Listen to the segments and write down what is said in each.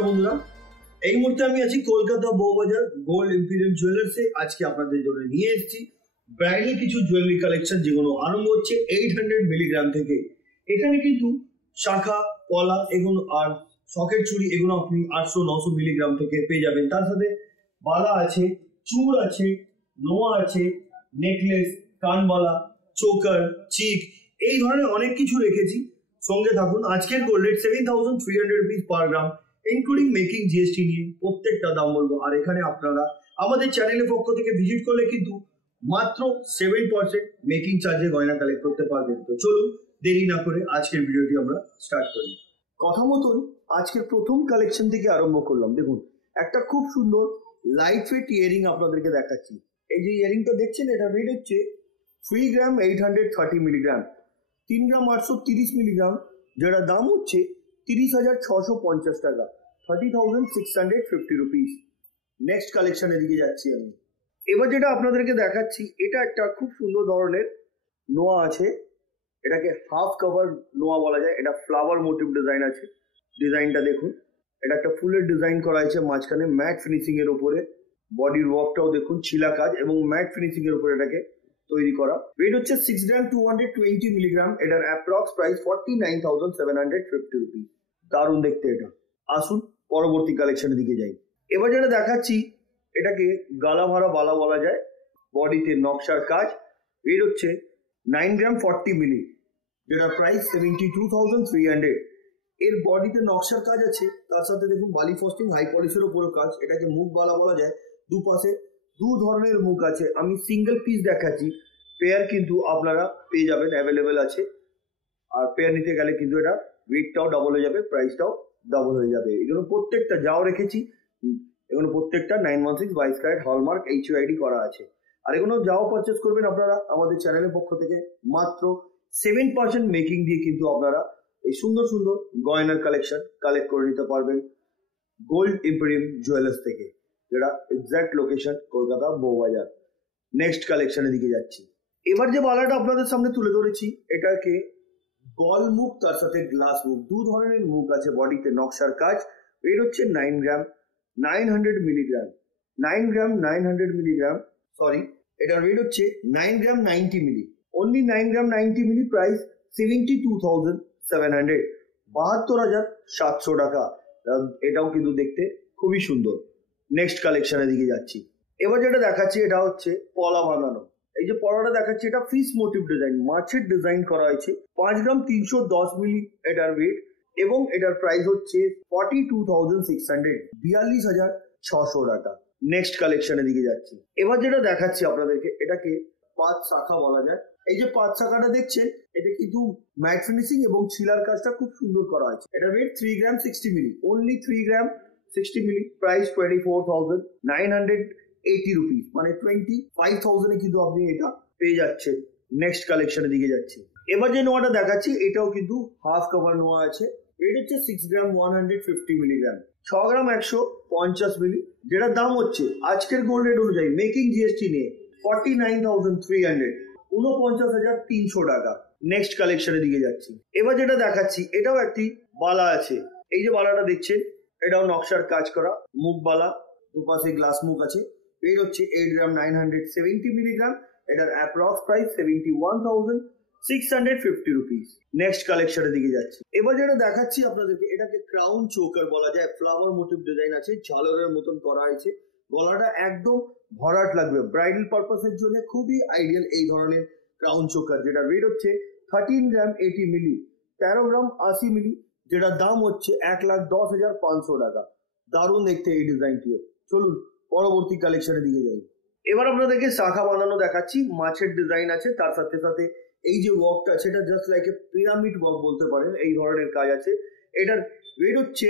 নমস্কার বন্ধুরা, এই মুহূর্তে আমি আছি কলকাতা বউবাজার গোল্ড ইম্পিরিয়াম জুয়েলার্সে। আজকে আপনাদের জন্য নিয়ে এসেছি ব্রাইডাল কিছু জুয়েলারি কালেকশন, যেগুলো আরম্ভ হচ্ছে 800 মিলিগ্রাম থেকে। এখানে কিন্তু শাখা, পলা এগুলো আর সকেট চুড়ি এগুলো আপনি 800-900 মিলিগ্রাম থেকে পেয়ে যাবেন। তার সাথে বালা আছে, চূড় আছে, নোয়া আছে, নেকলেস, কানবালা, চোকার, চিক, এই ধরনের অনেক কিছু রেখেছি। সঙ্গে থাকুন। আজকের গোল্ড রেট 7,300 রুপিস পার গ্রাম, ইনক্লুডিং মেকিং জিএসটি নিয়ে প্রত্যেকটা দাম বলবো। আর এখানে আপনারা আমাদের চ্যানেলের পক্ষ থেকে ভিজিট করলে কিন্তু মাত্র 7% মেকিং চার্জে গয়না কালেক্ট করতে পারবেন। তো চলুন দেরি না করে আজকের ভিডিওটি আমরা স্টার্ট করি। কথা মতন আজকের প্রথম কালেকশন থেকে আরম্ভ করলাম। দেখুন, একটা খুব সুন্দর লাইট ওয়েট ইয়ারিং আপনাদেরকে দেখাচ্ছি। এই যে ইয়ারিংটা দেখছেন, এটা ওয়েট হচ্ছে 3 গ্রাম 830 মিলিগ্রাম, 3 গ্রাম 830 মিলিগ্রাম, যেটা দাম হচ্ছে 30,650 টাকা, 30,650 রুপিস। নেক্সট কালেকশনের দিকে যাচ্ছি আমি। এবার যেটা আপনাদেরকে দেখাচ্ছি, এটা একটা খুব সুন্দর ধরনের নোয়া আছে। এটাকে হাফ কভার নোয়া বলা যায়। এটা ফ্লাওয়ার মোটিভ ডিজাইন আছে। ডিজাইনটা দেখুন, এটা একটা ফুলের ডিজাইন করা আছে মাঝখানে ম্যাট ফিনিশিং এর উপরে। বডির ওয়ার্কটাও দেখুন, ছিলা কাজ এবং ম্যাট ফিনিশিং এর উপরে এটাকে তৈরি করা। ওয়েট হচ্ছে 6 গ্রাম 220 মিলিগ্রাম। এটার অ্যাপ্রক্স প্রাইস 49,750 রুপিস। দারুণ দেখতে এটা। আসুন পরবর্তী কালেকশনের দিকে যাই। এবার যেটা দেখাচ্ছি, এটাকে গালা ভরা বালা বলা যায়। বডিতে নকশার কাজ। ওয়েট হচ্ছে 9 গ্রাম 40 মিলি, যেটার প্রাইস 72,300। এর বডিতে নকশার কাজ আছে, তার সাথে দেখুন বালি ফস্টিং হাই পলিশের উপরও কাজ। এটাকে মুখ বালা বলা যায়। দুপাশে দু ধরনের মুখ আছে। আমি সিঙ্গেল পিস দেখাচ্ছি, পেয়ার কিন্তু আপনারা পেয়ে যাবেন, অ্যাভেলেবেল আছে। আর পেয়ার নিতে গেলে কিন্তু এটা ওয়েটটাও ডাবল হয়ে যাবে, প্রাইসটাও ডাবল হয়ে যাবে। এগুলো প্রত্যেকটা যাও রেখেছি, এগুলো প্রত্যেকটা 916 22 ক্যারেট হলমার্ক HUID করা আছে। আর এগুলো যাও পারচেস করবেন আপনারা আমাদের চ্যানেলের পক্ষ থেকে মাত্র 7% মেকিং দিয়ে কিন্তু আপনারা এই সুন্দর সুন্দর গয়নার কালেকশন কালেক্ট করে নিতে পারবেন গোল্ড ইম্পিরিয়াম জুয়েলার্স থেকে, যেটা exact location Kolkata Bowbazar. Next কালেকশনের দিকে যাচ্ছি। এবার যে বালাটা আপনাদের সামনে তুলে ধরেছি, এটাকে বল মুখ তার সাথে গ্লাস মুখ, দু ধরনের মুখ আছে। বডিতে নকশার কাজ। ওয়েট হচ্ছে 9 গ্রাম 900 মিলিগ্রাম, 9 গ্রাম 900 মিলিগ্রাম, সরি, এটার ওয়েট হচ্ছে 9 গ্রাম 90 মিলি, অনলি 9 গ্রাম 90 মিলি। প্রাইস 72,700, 72,700 টাকা। এটাও কিন্তু দেখতে খুবই সুন্দর। নেক্সট কালেকশনের দিকে যাচ্ছি। এবার যেটা দেখাচ্ছি, এটা হচ্ছে পলা বানানো। এই যে পলাটা দেখাচ্ছি, এটা ফিশ মোটিভ ডিজাইন, মাছের ডিজাইন করা হয়েছে। 5 গ্রাম 310 মিলি এটার ওয়েট, এবং এটার প্রাইস হচ্ছে 42,600, 42,600 টাকা। নেক্সট কালেকশনের দিকে যাচ্ছি। এবার যেটা দেখাচ্ছি আপনাদেরকে, এটাকে পাঁচ শাখা বলা যায়। এই যে পাঁচ শাখাটা দেখছেন, এটা কিন্তু ম্যাট ফিনিশিং এবং ছিলার কাজটা খুব সুন্দর করা হয়েছে। এটা ওয়েট 3 গ্রাম 60 মিলি, অনলি 3 গ্রাম 60 মিলি। প্রাইস 24,980 রুপিস, মানে 25,000 এ কিন্তু আপনি এটা পেয়ে যাচ্ছেন। নেক্সট কালেকশনের দিকে যাচ্ছি। এবার যে নোয়াটা দেখাচ্ছি, এটাও কিন্তু হাফ কভার নোয়া আছে। এটা হচ্ছে 6 গ্রাম 150 মিলিগ্রাম, 6 গ্রাম 150 মিলি, যেটার দাম হচ্ছে আজকের গোল্ড রেট অনুযায়ী মেকিং জিএসটি নিয়ে 49,300, 49,300 টাকা। নেক্সট কালেকশনের দিকে যাচ্ছি। এবার যেটা দেখাচ্ছি, এটাও একটি বালা আছে। এই যে বালাটা দেখছেন, এটাও নকশার কাজ করা, মুখ বালা, দুপাশে গ্লাস মুখ আছে। এর হচ্ছে 8 গ্রাম 970 মিলিগ্রাম। এটার অ্যাপ্রক্স প্রাইস 71,650 রুপিস। নেক্সট কালেকশনের দিকে যাচ্ছি। এবার যেটা দেখাচ্ছি আপনাদেরকে, এটাকে ক্রাউন চোকার বলা যায়। ফ্লাওয়ার মোটিভ ডিজাইন আছে, ঝালরের মতন করা হয়েছে। গলাটা একদম ভরাট লাগবে, ব্রাইডাল পারপাসের জন্য খুবই আইডিয়াল এই ধরনের ক্রাউন চোকার, যেটা ওয়েট হচ্ছে 13 গ্রাম 80 মিলি, 13 গ্রাম 80 মিলি, যেটা দাম হচ্ছে 1,10,500 টাকা। দারুণ দেখতে এই ডিজাইনটিও। চলুন পরবর্তী কালেকশনের দিকে যাই। এবার আপনাদেরকে শাখা বানানো দেখাচ্ছি। মাছের ডিজাইন আছে, তার সাথে সাথে এই যে ওয়ার্কটা আছে, এটা just like a pyramid work বলতে পারেন, এই ধরনের কাজ আছে। এটার ওয়েট হচ্ছে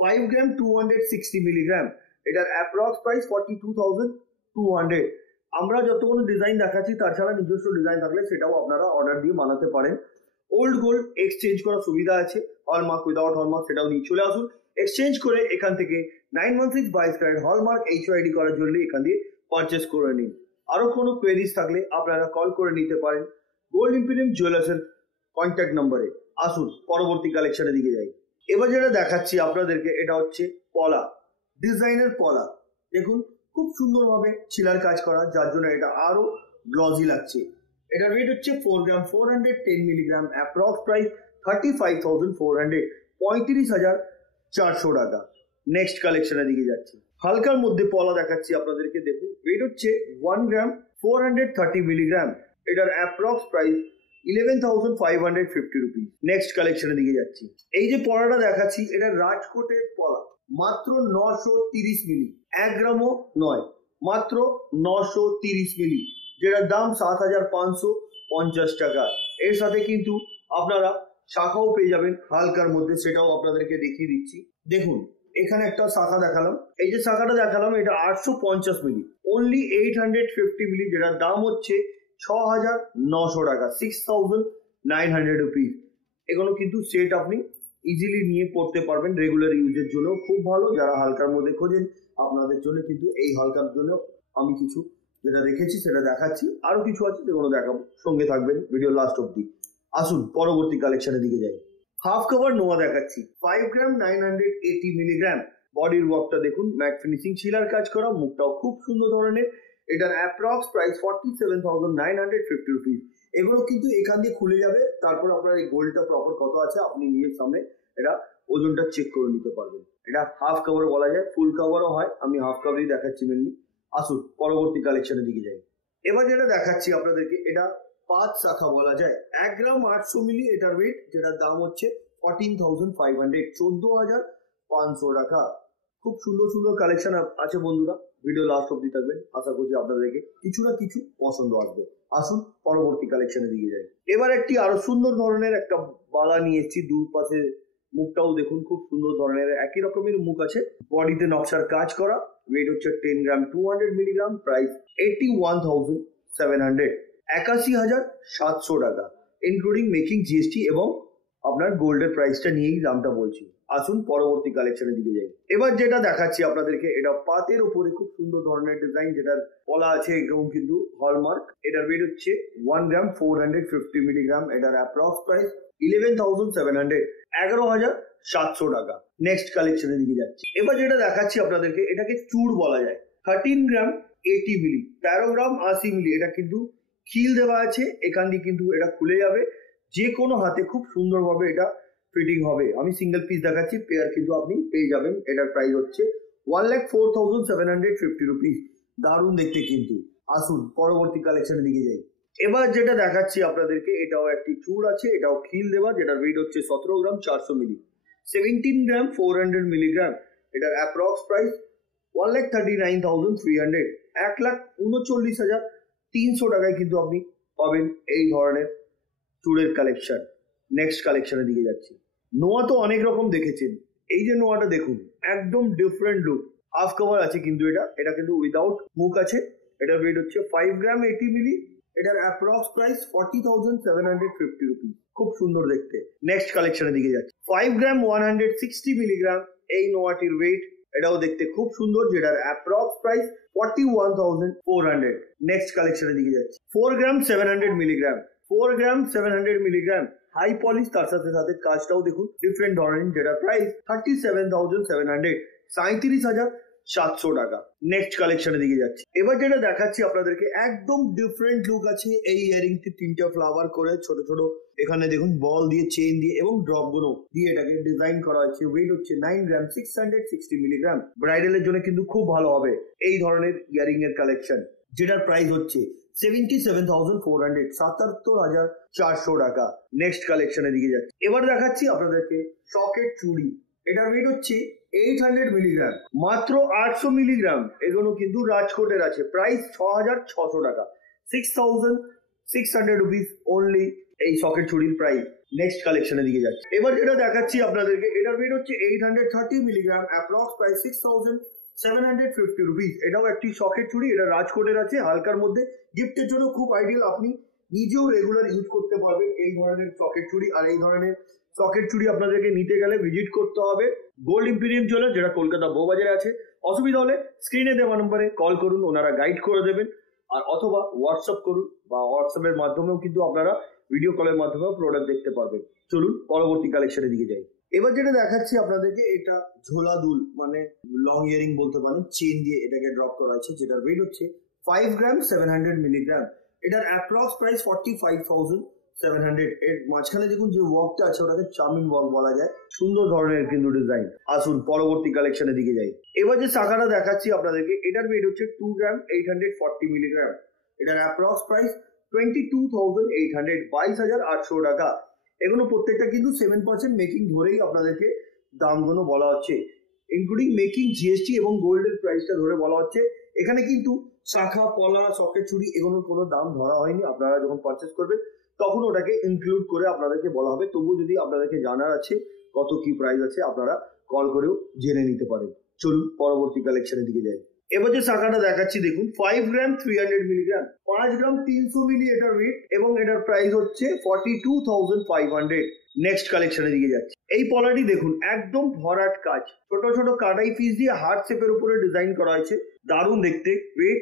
5 গ্রাম 260 মিলিগ্রাম। এটার অ্যাপ্রক্স প্রাইস 42,200। আমরা যতগুলো ডিজাইন দেখাচ্ছি, তাছাড়া নিজস্ব ডিজাইন থাকলে সেটাও আপনারা অর্ডার দিয়ে বানাতে পারেন। ওল্ড গোল্ড এক্সচেঞ্জ করার সুবিধা আছে, হলমার্ক উইদাউট হলমার্ক সেটাও নিয়ে চলে আসুন। এক্সচেঞ্জ করে এখান থেকে 916 22 ক্যারেট হলমার্ক HUID করার জন্য এখান দিয়ে পারচেস করে নিন। আরো কোনো কোয়েরিজ থাকলে আপনারা কল করে নিতে পারেন গোল্ড ইম্পিরিয়াম জুয়েলার্সের কন্ট্যাক্ট নম্বরে। আসুন পরবর্তী কালেকশনের দিকে যাই। এবার যেটা দেখাচ্ছি আপনাদেরকে এটা হচ্ছে পলা, ডিজাইনের পলা। দেখুন খুব সুন্দরভাবে ছিলার কাজ করা, যার জন্য এটা আরো গ্লসি লাগছে। এটা রেট হচ্ছে 4 গ্রাম 410 মিলিগ্রাম, অ্যাপ্রক্স প্রাইস 35,400, 35,400 টাকা। নেক্সট কালেকশনের দিকে যাচ্ছি। হালকার মধ্যে পলা দেখাচ্ছি আপনাদেরকে। দেখুন রেট হচ্ছে 1 গ্রাম 430 মিলিগ্রাম, এটার অ্যাপ্রক্স প্রাইস 11,550 রুপিস। নেক্সট কালেকশনের দিকে যাচ্ছি। এই যে পলাটা দেখাচ্ছি এটা রাজকোটের পলা, মাত্র 930 মিলি, 1 গ্রামও নয়, মাত্র 930 মিলি, যেটার দাম 7,550 টাকা। এর সাথে কিন্তু আপনারা শাখাও পেয়ে যাবেন হালকার মধ্যে, সেটাও আপনাদেরকে দেখিয়ে দিচ্ছি। দেখুন এখানে একটা শাখা দেখালাম, এই যে শাখাটা দেখালাম এটা 850 মিলি, অনলি 850 মিলি, যেটার দাম হচ্ছে 6,900 টাকা, 6,900 রুপিস। এগুলো কিন্তু সেট আপনি ইজিলি নিয়ে পড়তে পারবেন রেগুলার ইউজের জন্য, খুব ভালো। যারা হালকার মধ্যে খোঁজেন আপনাদের জন্য কিন্তু এই হালকার জন্য আমি কিছু যেটা রেখেছি সেটা দেখাচ্ছি, আরো কিছু আছে যেগুলো দেখাবো, সঙ্গে থাকবেন ভিডিও লাস্ট অব্দি। আসুন পরবর্তী কালেকশনের দিকে যাই। হাফ কভার নোয়া দেখাচ্ছি, 5 গ্রাম 980 মিলিগ্রাম। বডির ওয়ার্কটা দেখুন, ম্যাট ফিনিশিং শিলার কাজ করা, মুখটাও খুব সুন্দর ধরনের। এটার অ্যাপ্রক্স প্রাইস 47,950 রুপিস। এগুলো কিন্তু এখান দিয়ে খুলে যাবে, তারপর আপনার এই গোল্ডটা প্রপার কত আছে আপনি নিজের সামনে এটা ওজনটা চেক করে নিতে পারবেন। এটা হাফ কভার বলা যায়, ফুল কভারও হয়, আমি হাফ কভারই দেখাচ্ছি মেনলি। আসুন পরবর্তী কালেকশনের দিকে যাই। এবার যেটা দেখাচ্ছি আপনাদেরকে এটা 5 শাখা বলা যায়, 1 গ্রাম 800 মিলি এটার ওয়েট, যেটার দাম হচ্ছে 14,500, 14,500 টাকা। খুব সুন্দর সুন্দর কালেকশন আছে বন্ধুরা, ভিডিও লাস্ট অব্দি থাকবেন, আশা করছি আপনাদেরকে কিছু না কিছু পছন্দ আসবে। আসুন পরবর্তী কালেকশনের দিকে যাই। এবার একটি আরো সুন্দর ধরনের একটা বালা নিয়ে এসেছি, দুপাশে মুখটাও দেখুন খুব সুন্দর ধরনের, একই রকমের মুখ আছে, বডিতে নকশার কাজ করা। ওয়েট হচ্ছে 10 গ্রাম 200 মিলিগ্রাম, প্রাইস 81,700, 81,700 টাকা, ইনক্লুডিং মেকিং জিএসটি এবং আপনার গোল্ডের প্রাইসটা নিয়েই দামটা বলছি। আসুন পরবর্তী কালেকশনের দিকে যাই। এবার যেটা দেখাচ্ছি আপনাদেরকে এটা পাতের উপরে খুব সুন্দর ধরনের ডিজাইন, যেটার বলা আছে এরকম কিন্তু হলমার্ক। এটার ওয়েট হচ্ছে 1 গ্রাম 450 মিলিগ্রাম, এটার অ্যাপ্রক্স প্রাইস 11,700, 11,700 টাকা। নেক্সট কালেকশনের দিকে যাচ্ছি। এবার যেটা দেখাচ্ছি আপনাদেরকে এটাকে চূড় বলা যায়, 13 গ্রাম 80 মিলি, 13 গ্রাম 80 মিলি। এটা কিন্তু খিল দেওয়া আছে, এখান দিয়ে কিন্তু এটা খুলে যাবে, যে কোনো হাতে খুব সুন্দরভাবে এটা ফিটিং হবে। আমি সিঙ্গেল পিস দেখাচ্ছি, পেয়ার কিন্তু আপনি পেয়ে যাবেন। এটার প্রাইস হচ্ছে 1,04,750 রুপিস। দারুণ দেখতে কিন্তু। আসুন পরবর্তী কালেকশনের দিকে যাই। এবার যেটা দেখাচ্ছি আপনাদেরকে এটাও একটি চূড় আছে, এটাও খিল দেওয়া, যেটার ওয়েট হচ্ছে 17 গ্রাম 400 মিলি, 17 গ্রাম 400 মিলিগ্রাম। এটার অ্যাপ্রক্স প্রাইস 1,39,300, 1,39,300 টাকায় কিন্তু আপনি পাবেন এই ধরনের চূড়ের কালেকশন। নেক্সট কালেকশনের দিকে যাচ্ছি। নোয়া তো অনেক রকম দেখেছেন, এই যে নোয়াটা দেখুন একদম ডিফারেন্ট লুক। হাফ কভার আছে কিন্তু এটা কিন্তু উইদাউট মুখ আছে। এটার ওয়েট হচ্ছে 5 গ্রাম 80 মিলি, এটার অ্যাপ্রক্স প্রাইস 40,750 রুপিস। খুব সুন্দর দেখতে। নেক্সট কালেকশনের দিকে যাচ্ছি। 5 গ্রাম 160 মিলিগ্রাম এই নোয়াটির ওয়েট, এটাও দেখতে খুব সুন্দর, যেটার অ্যাপ্রক্স প্রাইস 41,400। নেক্সট কালেকশনের দিকে যাচ্ছি। 4 গ্রাম 700 মিলিগ্রাম, 4 গ্রাম 700 মিলিগ্রাম, হাই পলিশ, তার সাথে সাথে কাজটাও দেখুন ডিফারেন্ট ধরনের, যেটা প্রাইস 37,700, 37,700 টাকা। নেক্সট কালেকশনের দিকে যাচ্ছি। এবার যেটা দেখাচ্ছি আপনাদেরকে একদম ডিফারেন্ট লুক আছে। এই ইয়ারিংটি 3টা ফ্লাওয়ার করে ছোট ছোট, এখানে দেখুন বল দিয়ে, চেইন দিয়ে এবং ড্রপ গুলো দিয়ে এটাকে ডিজাইন করা হয়েছে। ওয়েট হচ্ছে 9 গ্রাম 660 মিলিগ্রাম। ব্রাইডালের জন্য কিন্তু খুব ভালো হবে এই ধরনের ইয়ারিং এর কালেকশন, যেটার প্রাইস হচ্ছে 77,400, 77,400 টাকা। নেক্সট কালেকশনের দিকে যাচ্ছি। এবার দেখাচ্ছি আপনাদেরকে সকেট চুড়ি। এটার ওয়েট হচ্ছে 800 মিলিগ্রাম, মাত্র 800 মিলিগ্রাম। এগুলো কিন্তু রাজকোটের আছে, প্রাইস 6,600 টাকা, 6,600 রুপিস অনলি এই সকেট চুড়ির প্রাইস। নেক্সট কালেকশনের দিকে যাচ্ছি। এবার যেটা দেখাচ্ছি আপনাদেরকে এটার ওয়েট হচ্ছে 830 মিলিগ্রাম, অ্যাপ্রক্স প্রাইস 6,750 রুপিস। এটাও একটি সকেট চুড়ি, এটা রাজকোটের আছে, হালকার মধ্যে, গিফটের জন্য খুব আইডিয়াল। আপনি নিজেও রেগুলার ইউজ করতে পারবেন এই ধরনের সকেট চুড়ি। আর এই ধরনের সকেট চুড়ি আপনাদেরকে নিতে গেলে ভিজিট করতে হবে গোল্ড ইম্পিরিয়াম জুয়েলার্স, যেটা কলকাতা বউবাজারে আছে। অসুবিধা হলে স্ক্রিনে দেওয়া নম্বরে কল করুন, ওনারা গাইড করে দেবেন। আর অথবা হোয়াটসঅ্যাপ করুন, বা হোয়াটসঅ্যাপের মাধ্যমেও কিন্তু আপনারা ভিডিও কলের মাধ্যমেও প্রোডাক্ট দেখতে পারবেন। চলুন পরবর্তী কালেকশনের দিকে যাই। এবার যেটা দেখাচ্ছি আপনাদেরকে, এটা ঝোলা দুল মানে লং ইয়ারিং বলতে পারেন, চেন দিয়ে এটাকে ড্রপ করা আছে, যেটার ওয়েট হচ্ছে 5 গ্রাম 700 মিলিগ্রাম। এটার অ্যাপ্রক্স প্রাইস 45,700। এর মাঝখানে দেখুন যে ওয়ার্কটা আছে ওটাকে চামিন ওয়ার্ক বলা যায়, সুন্দর ধরনের কিন্তু ডিজাইন। আসুন পরবর্তী কালেকশনের দিকে যাই। এবার যে শাখাটা দেখাচ্ছি আপনাদেরকে, এটার ওয়েট হচ্ছে 2 গ্রাম 840 মিলিগ্রাম। এটার অ্যাপ্রক্স প্রাইস 22,800, 22,800 টাকা। এগুলো প্রত্যেকটা কিন্তু 7% মেকিং ধরেই আপনাদেরকে দামগুলো বলা হচ্ছে, ইনক্লুডিং মেকিং, জিএসটি এবং গোল্ডের প্রাইসটা ধরে বলা হচ্ছে। এখানে কিন্তু শাখা, পলা, সকেট, চুড়ি এগুলোর কোনো দাম ধরা হয়নি। আপনারা যখন পারচেস করবেন তখন ওটাকে ইনক্লুড করে আপনাদেরকে বলা হবে। তবুও যদি আপনাদেরকে জানার আছে কত কি প্রাইস আছে, আপনারা কল করেও জেনে নিতে পারেন। চলুন পরবর্তী কালেকশনের দিকে যাই। এবার যে শাখাটা দেখাচ্ছি দেখুন, 5 গ্রাম 300 মিলিগ্রাম, 5 গ্রাম 300 মিলি এটার ওয়েট এবং এটার প্রাইস হচ্ছে 42,500। নেক্সট কালেকশনের দিকে যাচ্ছে। এই পলাটি দেখুন, একদম ভরাট কাজ, ছোট ছোট কাটাই পিস দিয়ে হার্ট শেপের উপরে ডিজাইন করা হয়েছে, দারুণ দেখতে। ওয়েট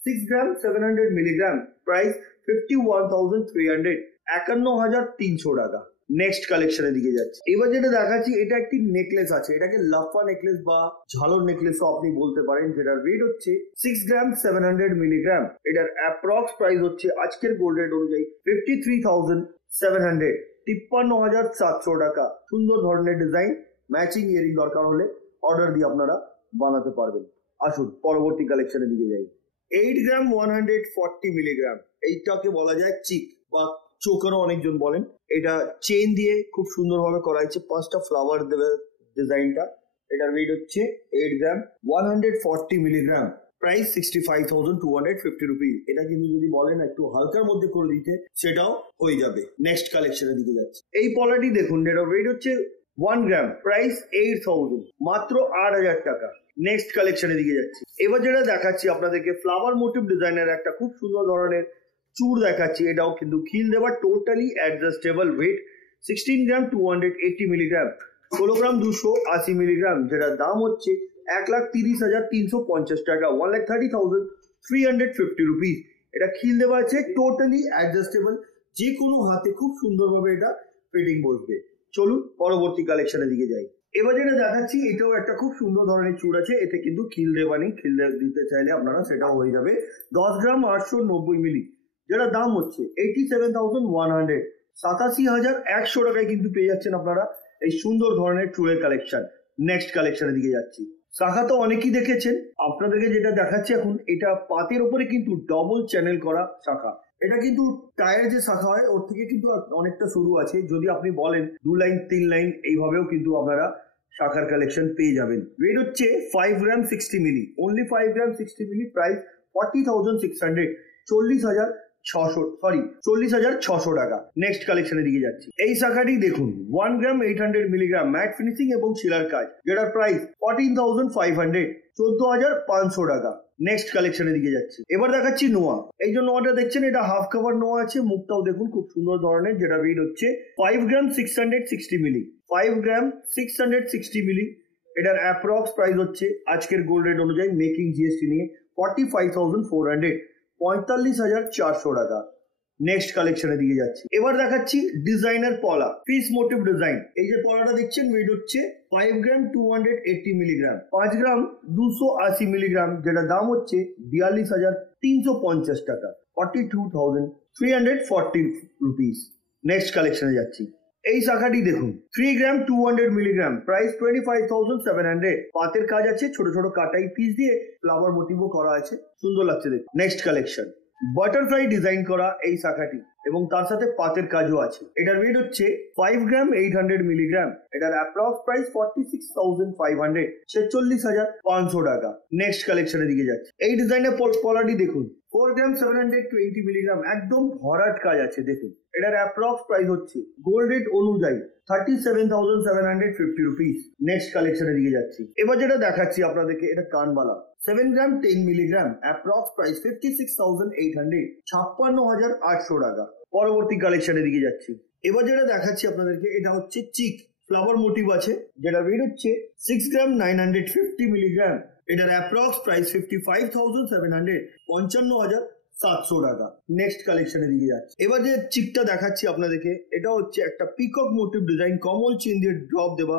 6 গ্রাম 700 মিলিগ্রাম, প্রাইস 51,300, 51,300 টাকা। নেক্সট কালেকশনের দিকে যাচ্ছে। এবার যেটা দেখাচ্ছি, এটা একটি নেকলেস আছে, এটাকে লাফা নেকলেস বা ঝালর নেকলেসও আপনি বলতে পারেন, যেটার ওয়েট হচ্ছে 6 গ্রাম 700 মিলিগ্রাম। এটার অ্যাপ্রক্স প্রাইস হচ্ছে আজকের গোল্ড রেট অনুযায়ী 53,700, 53,700 টাকা। সুন্দর ধরনের ডিজাইন, ম্যাচিং ইয়ারিং দরকার হলে অর্ডার দিয়ে আপনারা বানাতে পারবেন। আসুন পরবর্তী কালেকশনের দিকে যাই। 8 গ্রাম 140 মিলিগ্রাম, এইটাকে বলা যায় চিক বা চোকারও অনেকজন বলেন। এটা চেন দিয়ে খুব সুন্দরভাবে করা হয়েছে, 5টা ফ্লাওয়ার দেবে ডিজাইনটা। এটার ওয়েট হচ্ছে 8 গ্রাম 140 মিলিগ্রাম, প্রাইস 65,250 রুপিস। এটা কিন্তু যদি বলেন একটু হালকার মধ্যে করে দিতে, সেটাও হয়ে যাবে। নেক্সট কালেকশনের দিকে যাচ্ছে। এই পলাটি দেখুন, এটার ওয়েট হচ্ছে 1 গ্রাম, প্রাইস 8,000, মাত্র 8,000 টাকা। নেক্সট কালেকশনের দিকে যাচ্ছি। এবার যেটা দেখাচ্ছি আপনাদেরকে, ফ্লাওয়ার মোটিভ ডিজাইনের একটা খুব সুন্দর ধরনের চূড় দেখাচ্ছি। এটাও কিন্তু খিল দেওয়া, টোটালি অ্যাডজাস্টেবল। ওয়েট 16 গ্রাম 280 মিলিগ্রাম, 16 গ্রাম 280 মিলিগ্রাম, যেটার দাম হচ্ছে 1,30,350 টাকা, 1,30,350 রুপিস। এটা খিল দেওয়া আছে, টোটালি অ্যাডজাস্টেবল, যে কোনো হাতে খুব সুন্দরভাবে এটা ফিটিং বসবে। চলুন পরবর্তী কালেকশনের দিকে যাই। এবার যেটা দেখাচ্ছি, এটাও একটা খুব সুন্দর ধরনের চূড় আছে, এতে কিন্তু খিল দেওয়া নেই, খিল দিতে চাইলে আপনারা সেটাও হয়ে যাবে। 10 গ্রাম 890 মিলি, যেটা দাম হচ্ছে 87,100, 87,100 টাকায় কিন্তু পেয়ে যাচ্ছেন আপনারা এই সুন্দর ধরনের চূড়ের কালেকশন। নেক্সট কালেকশনের দিকে যাচ্ছি। শাখা তো অনেকেই দেখেছেন, আপনাদেরকে যেটা দেখাচ্ছি এখন, এটা পাতের উপরে কিন্তু ডবল চ্যানেল করা শাখা। এটা কিন্তু টায়ার যে শাখা হয় ওর থেকে কিন্তু অনেকটা সরু আছে। যদি আপনি বলেন 2 লাইন 3 লাইন, এইভাবেও কিন্তু আপনারা শাখার কালেকশন পেয়ে যাবেন। ওয়েট হচ্ছে 5 গ্রাম 60 মিলি, অনলি 5 গ্রাম 60 মিলি, প্রাইস 40,600, 40,600 টাকা। নেক্সট কালেকশনের দিকে যাচ্ছি। এই শাখাটি দেখুন, 1 গ্রাম 800 মিলিগ্রাম, ম্যাট ফিনিশিং এবং শিলার কাজ, যেটার প্রাইস 14,500, 14,500 টাকা। নেক্সট কালেকশনের দিকে যাচ্ছি। এবার দেখাচ্ছি নোয়া। এই যে নোয়াটা দেখছেন, এটা হাফ কভার নোয়া আছে, মুখটাও দেখুন খুব সুন্দর ধরনের, যেটা ওয়েট হচ্ছে 5 গ্রাম 660 মিলি, 5 গ্রাম 660 মিলি। এটার অ্যাপ্রক্স প্রাইস হচ্ছে আজকের গোল্ড রেট অনুযায়ী মেকিং জিএসটি নিয়ে 45,400, 45,400 টাকা। নেক্সট কালেকশনের দিকে যাচ্ছি। এবার দেখাচ্ছি ডিজাইনার পলা, পিস মোটিভ ডিজাইন। এই যে পলাটা দেখছেন, ওয়েট হচ্ছে 5 গ্রাম 280 মিলিগ্রাম, 5 গ্রাম 280 মিলিগ্রাম, যেটা দাম হচ্ছে 42,350 টাকা, 42,340 রুপিস। নেক্সট কালেকশনে যাচ্ছি। এই শাখাটি দেখুন, 3 গ্রাম 200 মিলিগ্রাম, প্রাইস 25,700, পাতের কাজ আছে, ছোট ছোট কাটাই পিস দিয়ে ফ্লাওয়ার মোটিভও করা আছে, সুন্দর লাগছে দেখুন। নেক্সট কালেকশন, বাটারফ্লাই ডিজাইন করা এই শাখাটি এবং তার সাথে পাতের কাজও আছে। এটার ওয়েট হচ্ছে 5 গ্রাম 800 মিলিগ্রাম। এটার অ্যাপ্রক্স প্রাইস 46,500, 46,500 টাকা। নেক্সট কালেকশনের দিকে যাচ্ছে। এই ডিজাইনের পলাটি দেখুন, 4 গ্রাম 720 মিলিগ্রাম, একদম ভরাট কাজ আছে দেখুন। এটার অ্যাপ্রক্স প্রাইস হচ্ছে গোল্ড রেট অনুযায়ী 37,750 রুপিস। নেক্সট কালেকশনের দিকে যাচ্ছি। এবার যেটা দেখাচ্ছি আপনাদেরকে, এটা কানবালা, 7 গ্রাম 10 মিলিগ্রাম, অ্যাপ্রক্স প্রাইস 56,800, 56,800 টাকা। পরবর্তী কালেকশনের দিকে যাচ্ছি। এবার যেটা দেখাচ্ছি আপনাদেরকে, এটা হচ্ছে চিক, ফ্লাওয়ার মোটিভ আছে, যেটা ওয়েট হচ্ছে 6 গ্রাম 950 মিলিগ্রাম। এটার অ্যাপ্রক্স প্রাইস 55,700, 700 টাকা। নেক্সট কালেকশনের দিকে যাচ্ছে। এবার যে চিকটা দেখাচ্ছি আপনাদেরকে, এটা হচ্ছে একটা পিকক মোটিভ ডিজাইন, কমল চেন দিয়ে ড্রপ দেওয়া,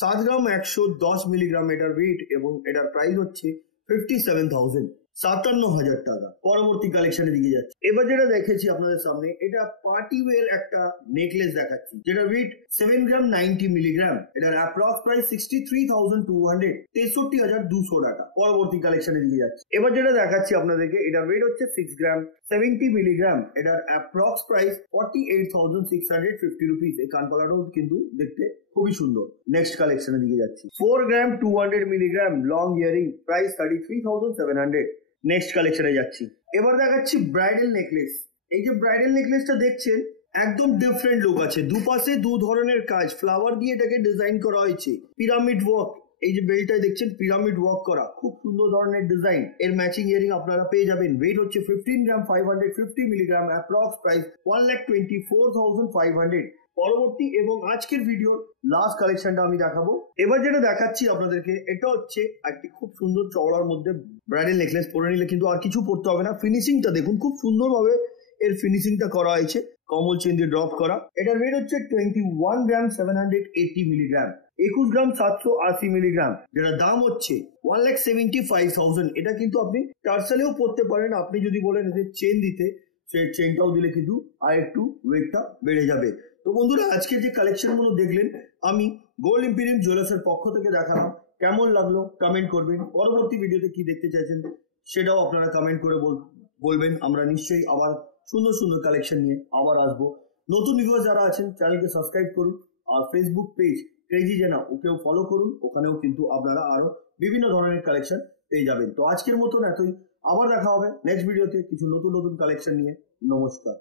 7 গ্রাম 110 মিলিগ্রাম এটার ওয়েট এবং এটার প্রাইস হচ্ছে 57,000, 57,000 টাকা। পরবর্তী কালেকশনের দিকে যাচ্ছে। এবার যেটা দেখেছি আপনাদের সামনে, এটা পার্টি ওয়্যার একটা নেকলেস দেখাচ্ছি, যেটা ওয়েট 7 গ্রাম 90 মিলিগ্রাম, এটার অ্যাপ্রক্স প্রাইস 63,200, 63,200 টাকা। পরবর্তী কালেকশনের দিকে যাচ্ছে। এবার যেটা দেখাচ্ছি আপনাদেরকে, এটার ওয়েট হচ্ছে 6 গ্রাম 70 মিলিগ্রাম, এটার অ্যাপ্রক্স প্রাইস 48,650 রুপিস। এই কানপালাটাও কিন্তু দেখতে খুবই সুন্দর। নেক্সট কালেকশনের দিকে যাচ্ছি। 4 গ্রাম 200 milligram long earring, price 33,700। Next কালেকশনে যাচ্ছি। এবার দেখাচ্ছি ব্রাইডাল নেকলেস। এই যে ব্রাইডাল নেকলেসটা দেখছেন, একদম ডিফারেন্ট লুক আছে, দুপাশে দু ধরনের কাজ, ফ্লাওয়ার দিয়ে এটাকে ডিজাইন করা হয়েছে, পিরামিড ওয়ার্ক। এই যে বেলটায় দেখছেন পিরামিড ওয়ার্ক করা, খুব সুন্দর ধরনের ডিজাইন। এর ম্যাচিং ইয়ারিং আপনারা পেয়ে যাবেন। ওয়েট হচ্ছে 15 গ্রাম 550 মিলিগ্রাম, অ্যাপ্রক্স প্রাইস 1,24,500। পরবর্তী এবং আজকের ভিডিওর লাস্ট কালেকশনটা আমি দেখাবো। এবার যেটা দেখাচ্ছি আপনাদেরকে, এটা হচ্ছে একটি খুব সুন্দর চওড়ার মধ্যে ব্রাইডাল নেকলেস। পরে নিলে কিন্তু আর কিছু পড়তে হবে না। ফিনিশিংটা দেখুন, খুব সুন্দরভাবে এর ফিনিশিংটা করা হয়েছে, কমল চেন দিয়ে ড্রপ করা। এটার ওয়েট হচ্ছে 21 গ্রাম 780 মিলিগ্রাম, 21 গ্রাম 780 মিলিগ্রাম, যেটা দাম হচ্ছে 1,75,000। এটা কিন্তু আপনি টার্সালেও পড়তে পারেন। আপনি যদি বলেন এতে চেন দিতে, সেই চেনটাও দিলে কিন্তু আর একটু ওয়েটটা বেড়ে যাবে। তো বন্ধুরা, আজকে যে কালেকশনগুলো দেখলেন, আমি গোল্ড ইম্পিরিয়াম জুয়েলার্সের পক্ষ থেকে দেখালাম। কেমন লাগলো কমেন্ট করবেন। পরবর্তী ভিডিওতে কি দেখতে চাইছেন সেটাও আপনারা কমেন্ট করে বলবেন। আমরা নিশ্চয়ই আবার সুন্দর সুন্দর কালেকশন নিয়ে আবার আসবো। নতুন ভিউয়ার যারা আছেন, চ্যানেলকে সাবস্ক্রাইব করুন, আর ফেসবুক পেজ ক্রেজি জেনা ওকেও ফলো করুন। ওখানেও কিন্তু আপনারা আরো বিভিন্ন ধরনের কালেকশন পেয়ে যাবেন। তো আজকের মতন এতই। আবার দেখা হবে নেক্সট ভিডিওতে কিছু নতুন নতুন কালেকশন নিয়ে। নমস্কার।